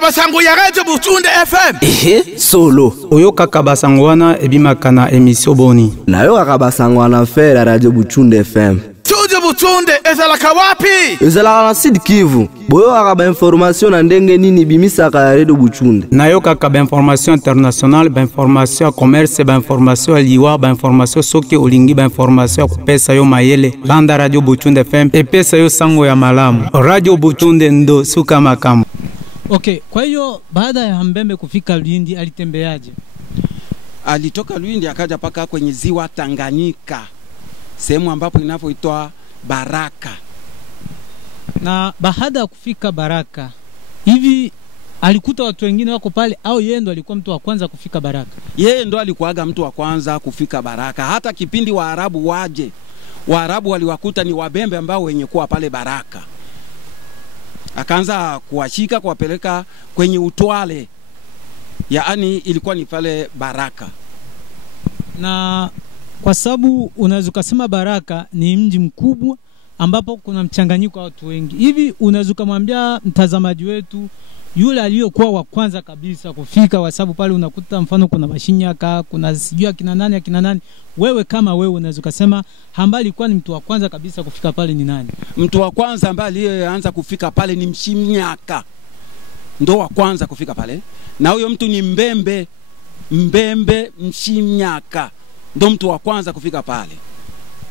basango ya Radio Butunde FM. Solo. Oyo kaka basango wana ebimaka na emission boni. Na yo kaka basango wana fe la Radio Butunde FM. Radio Butunde ezalaka wapi? Ezalaka na Sud Kivu. Boyo kaka ba information na ndenge nini bimisaka ya Radio Butunde. Na yo kaka ba information internationale, ba information commerce, ba information liwa, ba information soki olingi, ba information kupesa yo mayele. Landa Radio Butunde FM epesa yo sango ya malamu. Radio Butunde ndo suka makamu. Okay, kwa hiyo baada ya Mbembe kufika Lwindi alitembeaje? Alitoka Lwindi akaja paka kwenye ziwa Tanganyika, sehemu ambapo inapoitwa Baraka. Na baada ya kufika Baraka, hivi alikuta watu wengine wako pale au yeye ndo alikuwa mtu wa kwanza kufika Baraka? Yeye ndo alikuaga mtu wa kwanza kufika Baraka. Hata kipindi Waarabu waje, Waarabu waliwakuta ni Wabembe ambao wenye kuwa pale Baraka. Akaanza kuwashika kuwapeleka kwenye Utwale. Yaani ilikuwa ni pale Baraka. Na kwa sababu unaweza kusema Baraka ni mji mkubwa ambapo kuna mchanganyiko wa watu wengi. Hivi unaweza kumwambia mtazamaji wetu yule aliyokuwa wa kwanza kabisa kufika, kwa sababu pale unakuta mfano kuna Bashinyaka, kuna sijui akina nani. Wewe kama wewe unaweza kusema ambaye alikuwa ni mtu wa kwanza kabisa kufika pale ni nani? Mtu wa kwanza ambaye aliyeanza kufika pale ni Mshinyaka. Ndo wa kwanza kufika pale. Na huyo mtu ni Mbembe Mshinyaka. Ndo mtu wa kwanza kufika pale.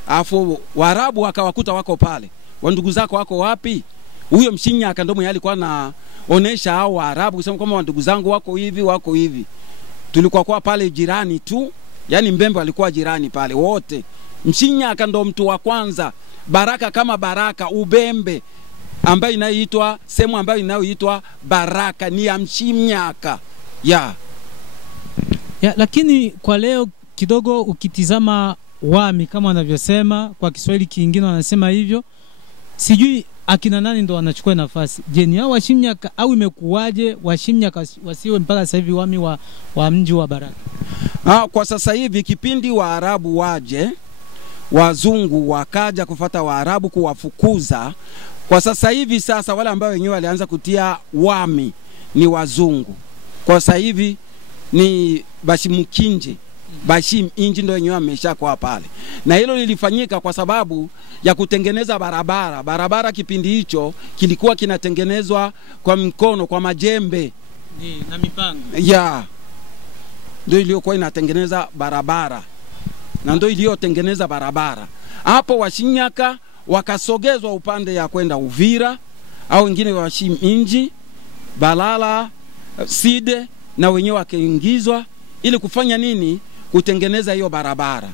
Alafu Waarabu wakawakuta wako pale. Wandugu zako wako wapi? Huyo Mshinyaka ndo mwenye alikuwa anaonesha hao Waarabu kusema kama wandugu zangu wako hivi. Tulikuwa kwa pale jirani tu. Yaani Mbembe alikuwa jirani pale wote. Mshinyaka ndo mtu wa kwanza. Baraka kama Baraka, Ubembe ambayo inaitwa sehemu ambayo inayoitwa Baraka ni ya Mshinyaka. Ya, lakini kwa leo kidogo ukitizama wami kama wanavyosema kwa Kiswahili kingine wanasema hivyo. Sijui akina nani ndo wanachukua nafasi. Je, ni hao Washimnyaka au imekuwaje Washimnyaka wasiwe mpaka sasa hivi wami wa mji wa Baraka? Kwa sasa hivi kipindi Waarabu waje, wazungu wakaja kufuata Waarabu kuwafukuza. Kwa sasa hivi sasa wale ambao wenyewe walianza kutia wami ni wazungu. Kwa sasa hivi ni Bashimukinje, Bashim Inji ndo wenyewe wameshakuwa pale. Na hilo lilifanyika kwa sababu ya kutengeneza barabara. Barabara kipindi hicho kilikuwa kinatengenezwa kwa mkono, kwa majembe na mipanga. Ya, ndio iliyokuwa inatengeneza barabara. Na ndio iliyotengeneza barabara. Hapo Washinyaka wakasogezwa upande ya kwenda Uvira, au wengine Washim Inji, Balala, Side, na wenyewe wakaingizwa ili kufanya nini? Kutengeneza hiyo barabara.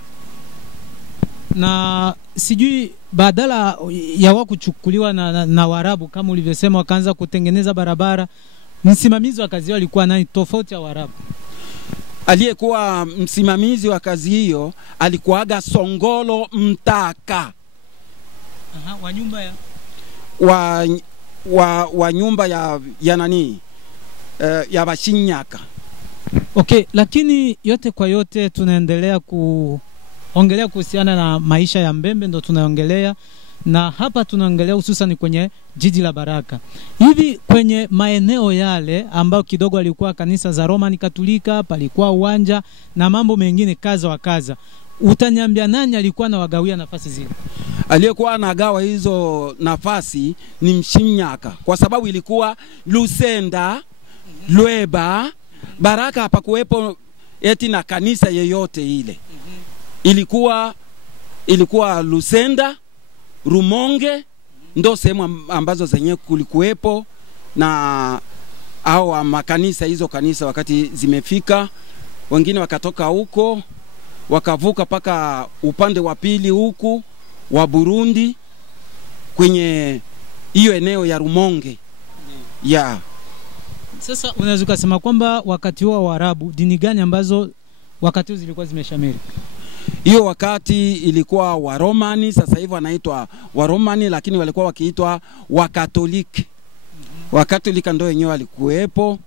Na sijui badala ya wao kuchukuliwa na Waarabu kama ulivyosema wakaanza kutengeneza barabara, msimamizi wa kazi alikuwa nani tofauti ya Waarabu? Aliyekuwa msimamizi wa kazi hiyo alikuwaga Songolo Mtaka. Wa nyumba ya wa nyumba ya nani? Ya Bashinyaka. Okay, lakini yote kwa yote tunaendelea kuongelea kuhusiana na maisha ya Mbembe, ndo tunaongelea, na hapa tunaongelea hususan kwenye jiji la Baraka. Hivi kwenye maeneo yale ambao kidogo alikuwa kanisa za Roman Katolika, palikuwa uwanja na mambo mengine kaza wa kaza, utaniambia nani alikuwa na wagawia nafasi zile? Aliyekuwa anagawa hizo nafasi ni Mshinyaka, kwa sababu ilikuwa Lusenda, Lweba, Baraka hapakuwepo eti na kanisa yeyote ile. Ilikuwa Lusenda, Rumonge ndo sehemu ambazo zenye kulikuwepo na au makanisa. Hizo kanisa wakati zimefika, wengine wakatoka huko wakavuka paka upande wa pili huku wa Burundi kwenye hiyo eneo ya Rumonge. Ya. Sasa unaweza kusema kwamba wakati wa Waarabu dini gani ambazo wakati zilikuwa zimeshamiri? Hiyo wakati ilikuwa Waromani, sasa hivi wanaitwa Waromani, lakini walikuwa wakiitwa Wakatoliki. Wakatolika ndio wenyewe walikuwepo,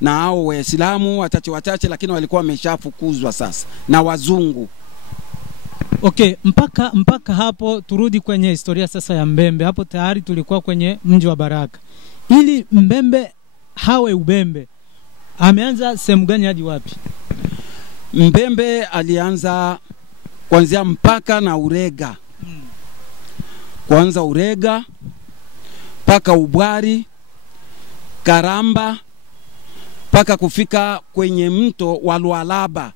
na hao Waislamu wachache lakini walikuwa wameshafukuzwa sasa na wazungu. Okay, mpaka hapo turudi kwenye historia sasa ya Mbembe. Hapo tayari tulikuwa kwenye mji wa Baraka. Ili Mbembe hawe Ubembe ameanza sehemu gani hadi wapi? Mbembe alianza kuanzia mpaka na Urega. Kwanza Urega paka Ubwari, Karamba, paka kufika kwenye mto wa Lualaba.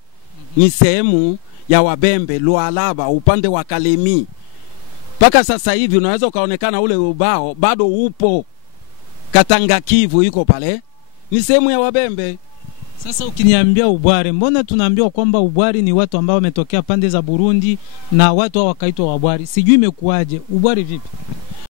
Ni sehemu ya Wabembe, Lualaba upande wa Kalemi. Paka sasa hivi unaweza ukaonekana ule ubao bado upo. Katanga Kivu iko pale. Ni sehemu ya Wabembe. Sasa ukiniambia Ubwari, mbona tunaambiwa kwamba Ubwari ni watu ambao wametokea pande za Burundi na watu hao wakaitwa Wabwari? Sijui imekuaje. Ubwari vipi?